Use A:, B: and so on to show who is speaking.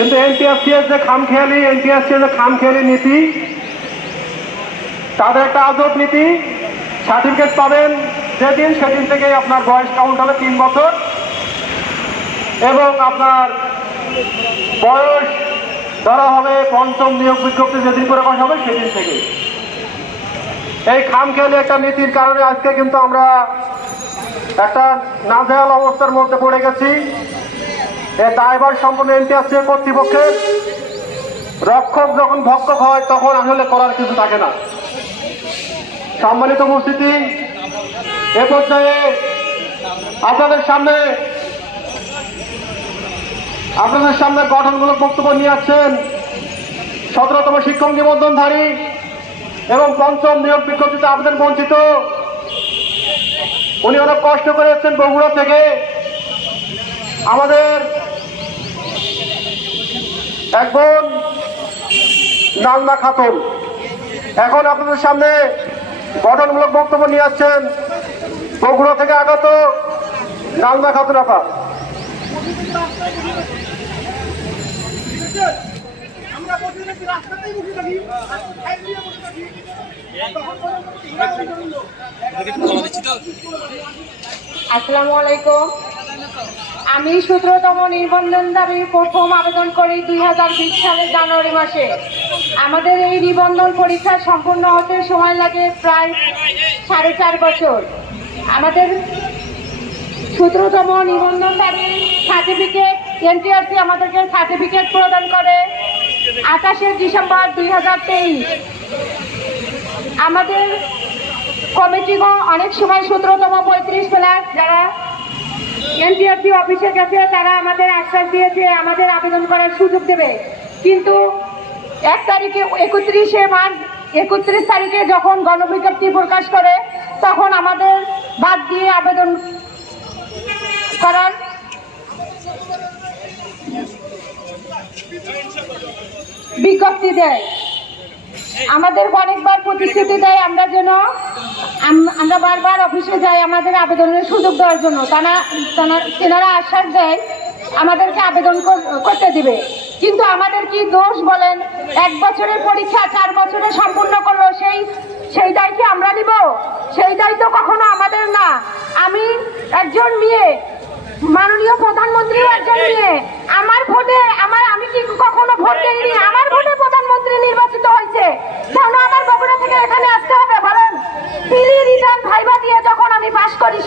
A: কিন্তু এনটিএসসিএস যে খামখেয়ালি এনটিএসসিএস যে খামখেয়ালি নীতি, তাদের একটা আজব নীতি। সার্টিফিকেট পাবেন যেদিন, সেদিন থেকে আপনার বয়স কাউন্ট হবে তিন বছর। এবং আপনার বয়স ধরা হবে পঞ্চম নিয়োগ বিজ্ঞপ্তি যেদিন প্রকাশ হবে, সেদিন থেকে এই খামখেয়ালি একটা নীতির কারণে আজকে কিন্তু আমরা একটা নাজেহাল অবস্থার মধ্যে পড়ে গেছি। এই দায়ভার সম্পূর্ণ এনটিআরসি কর্তৃপক্ষের। রক্ষক যখন ভক্ষক হয়, তখন আসলে করার কিছু থাকে না। সম্মানিত উপস্থিতি, এ পর্যায়ে আপনাদের সামনে আপনাদের সামনে গঠনমূলক বক্তব্য নিয়ে আসছেন সতেরোতম শিক্ষক নিবন্ধনধারী এবং পঞ্চম নিয়োগ বিজ্ঞপ্তিতে আবেদন বঞ্চিত। উনি অনেক কষ্ট করে এসেছেন বগুড়া থেকে। আমাদের এক বোন নালনা খাতুন। এখন আপনাদের সামনে গঠনমূলক বক্তব্য নিয়ে আসছেন বগুড়া থেকে আগত নালনা খাতুন আপা।
B: আসসালামু আলাইকুম। আমি সতেরোতম নিবন্ধন দাবি প্রথম আবেদন করি দুই হাজার বিশ সালের জানুয়ারি মাসে। আমাদের এই নিবন্ধন পরীক্ষা সম্পূর্ণ হতে সময় লাগে প্রায় সাড়ে চার বছর। আমাদের সতেরোতম নিবন্ধন দাবি সার্টিফিকেট, এনটিআরসি আমাদেরকে সার্টিফিকেট প্রদান করে আঠাশে ডিসেম্বর দুই হাজার তেইশ। আমাদের কমিটিগণ অনেক সময় সতেরোতম পঁয়ত্রিশ প্লাস যারা এনটিআরসি অফিসে গেছে তারা আমাদের আশ্বাস দিয়েছে আমাদের আবেদন করার সুযোগ দেবে। কিন্তু এক তারিখে, একত্রিশে মার্চ, একত্রিশ তারিখে যখন গণবিজ্ঞপ্তি প্রকাশ করে, তখন আমাদের বাদ দিয়ে আবেদন করার বিজ্ঞপ্তি দেয়। আমাদের অনেকবার প্রতিশ্রুতি দেয় আমরা যেন আমরা বারবার অফিসে যাই আমাদের আবেদনের সুযোগ দেওয়ার জন্য। তারা তেনারা আশ্বাস দেয়, আমাদেরকে আবেদন করতে দিবে। কিন্তু আমাদের কি দোষ বলেন? এক বছরের পরীক্ষা চার বছরে সম্পূর্ণ করল, সেই সেই দায় কি আমরা নিব? সেই দায়িত্ব কখনো আমাদের না। আমি একজন মেয়ে, মাননীয় প্রধানমন্ত্রী একজন মেয়ে। আমার ভোটে আমার আমি কি কখনো ভোট দিইনি? আমার ভোটে প্রধানমন্ত্রী নির্বাচিত হয়েছে কেন আমার বগুড়া থেকে এখানে আসতে হবে বলেন পিলি রিটার্ন ভাইবা দিয়ে যখন আমি